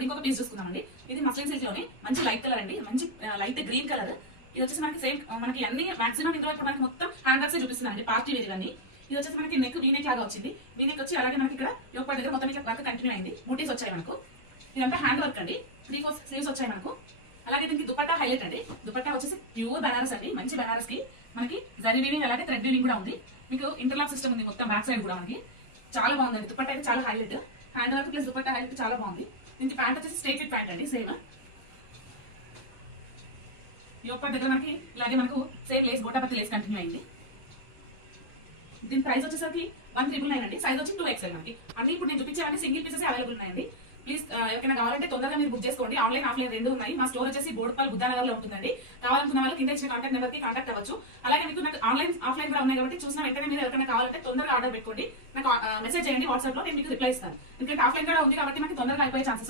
ఇప్పుడు ఇంకొక పీస్ చూసుకుందామండి. ఇది మస్లిన్ సిల్క్ లోనే మంచి లైట్ కలర్ అండి, మంచి లైట్ గ్రీన్ కలర్. ఇది వచ్చేసి మనకి సేమ్ మనకి అన్ని మాక్సిమం ఇందులో ఇప్పుడు మనకి మొత్తం హ్యాండ్ వర్క్స్ చూపిస్తున్నాండి, పార్టీ వేర్ అన్ని. ఇది వచ్చేసి మనకి నెక్ వీనెక్ లాగా వచ్చింది. వీనెక్ వచ్చి అలాగే మనకి ఇక్కడ యోగపాట్ దగ్గర మొత్తం ఇట్లా వర్క్ కంటిన్యూ అయింది. బూటీస్ వచ్చాయి మనకు. ఇదంతా హ్యాండ్ వర్క్ అండి. 3/4 స్లీవ్స్ వచ్చాయి మనకు. అలాగే దీనికి దుపట్టా హైలైట్ అండి. దుపట్టా వచ్చేసి ప్యూర్ బనారస్ అండి, మంచి బనారస్ కి మనకి జరీ వీవింగ్ అలాగే థ్రెడ్ వీవింగ్ కూడా ఉంది. మీకు ఇంటర్లాక్ సిస్టమ్ ఉంది మొత్తం బ్యాక్ సైడ్ కూడా మనకి. చాలా బాగుందండి. దుపట్టా అయితే చాలా highlight, hand work plus dupatta highlight చాలా బాగుంది. దీనికి ప్యాంట్ వచ్చేసి స్ట్రైట్ ఫిట్ ప్యాంట్ అండి సేమ్. యోగపాట్ దగ్గర మనకి ఇలాగే మనకు సేమ్ లేస్ గోటాపత్తి లేస్ కంటిన్యూ అయింది. దీని ప్రైస్ వచ్చేసరికి 1,999 అండి. సైజ్ వచ్చి 2XL మనకి. అన్ని ఇప్పుడు నేను చూపించేవన్నీ సింగిల్ పీసెస్ అవైలబుల్ ఉన్నాయండి. ప్లీజ్ ఎవరికైనా కావాలంటే తొందరగా మీరు బుక్ చేసుకోండి. ఆన్లైన్ ఆఫ్లైన్ రెండు ఉన్నాయి. మా స్టోర్ వచ్చేసి బోడుపల్లి బుద్ధానగర్ లో ఉంటుందండి. కావాలనుకున్న వాళ్ళు కింద ఇచ్చిన కాంటాక్ట్ నెంబర్ కి కాంటాక్ట్ అవ్వచ్చు. అలాగే మీకు నాకు ఆన్లైన్ ఆఫ్లైన్ కూడా ఉన్నాయి కాబట్టి చూసిన వెంటనే మీరు ఎవరికైనా కావాలంటే తొందరగా ఆర్డర్ పెట్టుకోండి. నాకు మెసేజ్ చేయండి వాట్సాప్ లో, నేను మీకు రిప్లై ఇస్తాను. ఎందుకంటే ఆఫ్లైన్ కూడా ఉంది కాబట్టి మనకి తొందరగా అయిపోయే ఛాన్సెస్